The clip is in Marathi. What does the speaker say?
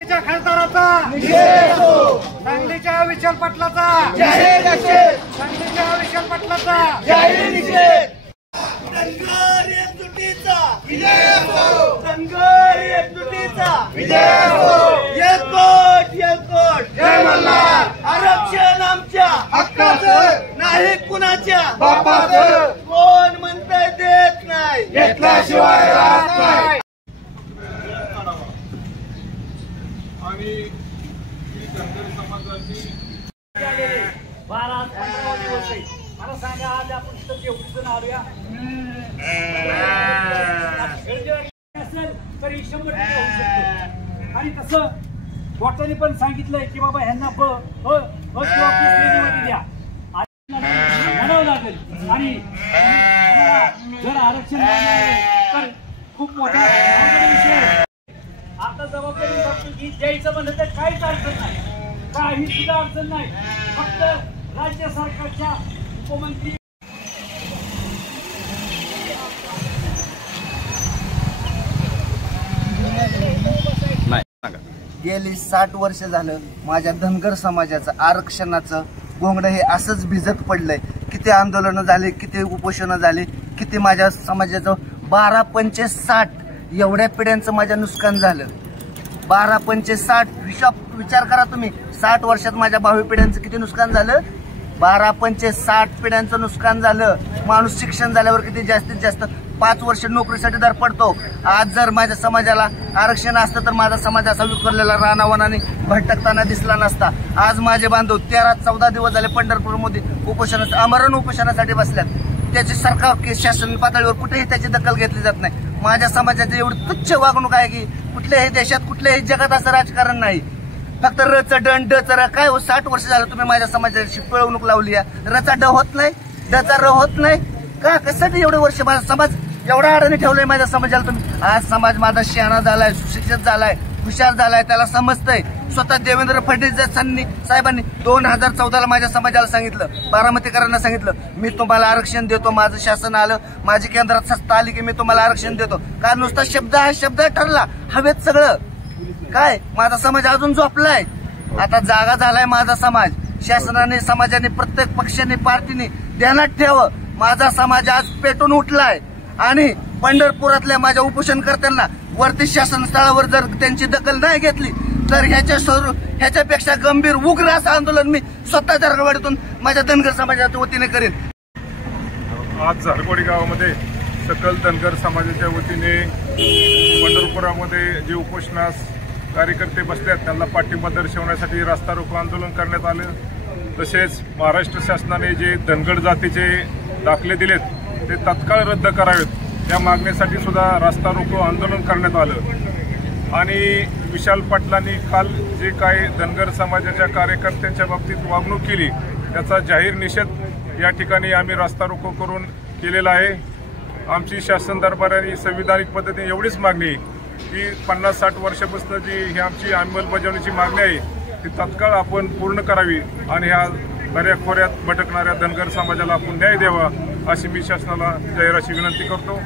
खासदाराचा निषेध असो, सांगलीच्या विशाल पाटलाचा जाहीर निषेध, सांगलीच्या विशाल पाटलाचा जाहीर निषेध। धनगर एकजुटीचा विजय असो, धनगर एकजुटीचा विजय असो। एकवट एकवट जय मल्हार। आरक्षण आमच्या हक्काचं नाही कुणाच्या बापाचं। कोण म्हणतंय देत नाही, घेतल्याशिवाय राहत नाही। आणि धनगर समाजाची 12-15 दिवस आहे। मला सांगा आज आपण तिथं जेवढं आलोया असेल तरी 100% होऊ शकतो। आणि तसं कोर्टाने पण सांगितलंय की बाबा ह्यांना द्या म्हणावं लागेल। आणि जर आरक्षण तर खूप मोठा विषय। आता जबाबदारी बघतो की द्यायचं म्हणलं तर काहीच अडचण नाही, काही सुद्धा अडचण नाही। फक्त राज्य सरकारच्या उपमंत्री गेली 60 वर्ष झालं माझ्या धनगर समाजाचं आरक्षणाचं घोंगडं हे असंच भिजत पडलंय। किती आंदोलनं झाली, किती उपोषणं झाली, किती माझ्या समाजाचं 12 पंचे 60 एवढ्या पिढ्यांचं माझ्या नुकसान झालं। 12 पंचे 60 विचार करा तुम्ही, 60 वर्षात माझ्या भावी पिढ्यांचं किती नुकसान झालं। 12 पंचे 60 पिढ्यांचं नुकसान झालं। माणूस शिक्षण झाल्यावर किती जास्तीत जास्त 5 वर्ष नोकरीसाठी दर पडतो। आज जर माझ्या समाजाला आरक्षण असतं तर माझा समाज असा विखुरलेला रानावनाने भटकताना दिसला नसता। आज माझे बांधव 13-14 दिवस झाले पंढरपूरमध्ये आमरण उपोषणासाठी बसल्यात। त्याची सरकार शासन पातळीवर कुठेही त्याची दखल घेतली जात नाही। माझ्या समाजाची एवढी तुच्छ वागणूक आहे की कुठल्याही देशात कुठल्याही जगात असं राजकारण नाही। फक्त रच डण ड चर काय 60 वर्ष झालं तुम्ही माझ्या समाजाची पिळवणूक लावली आहे। रचा ड होत नाही, डचा र होत नाही का? कशासाठी एवढे वर्ष माझा समाज एवढा अडचणी ठेवलाय माझ्या समाजाला तुम्ही? आज समाज माझा शहाणा झालाय, सुशिक्षित झालाय, हुशार झालाय, त्याला समजतंय। स्वतः देवेंद्र फडणवीस साहेबांनी 2014ला माझ्या समाजाला सांगितलं, बारामतीकरांना सांगितलं, मी तुम्हाला आरक्षण देतो। माझं शासन आलं, माझी केंद्रात सत्ता आली की मी तुम्हाला आरक्षण देतो। का नुसता शब्द हा शब्द ठरला, हवेत सगळं काय? माझा समाज अजून झोपलाय। आता जागा झालाय माझा समाज। शासनाने, समाजाने, प्रत्येक पक्षाने, पार्टीने ध्यानात ठेव, माझा समाज आज पेटून उठलाय। आणि पंढरपुरातल्या माझ्या उपोषणकर्त्यांना वरती शासन स्थळावर जर त्यांची दखल नाही घेतली तर ह्याच्यापेक्षा गंभीर उग्र असं आंदोलन मी स्वतः झारखंडवाडीतून माझ्या धनगर समाजाच्या वतीने करेन। आज झारखंडी गावामध्ये सकल धनगर समाजाच्या वतीने पंढरपुरामध्ये जे उपोषणास कार्यकर्ते बसले आहेत त्यांना पाठिंबा दर्शवण्यासाठी रास्ता रोको आंदोलन करण्यात आले। तसेच महाराष्ट्र शासनाने जे धनगर जातीचे दाखले दिलेत ते तत्काळ रद्द करावेत या मागणीसाठी सुद्धा रास्ता रोको आंदोलन करण्यात आलं। आणि विशाल पाटलांनी काल जे काही धनगर समाजाच्या कार्यकर्त्यांच्या बाबतीत वागणूक केली त्याचा जाहीर निषेध या ठिकाणी आम्ही रास्ता रोको करून केलेला आहे। आमची शासन दरबाराने संविधानिक पद्धतीने एवढीच मागणी आहे की 50-60 वर्षापासून जी ही आमची अंमलबजावणीची मागणी आहे ती तत्काळ आपण पूर्ण करावी आणि ह्या दऱ्याखोऱ्यात भटकणाऱ्या धनगर समाजाला आपण न्याय द्यावा अशी मी शासनाला जाहीर अशी विनंती करतो।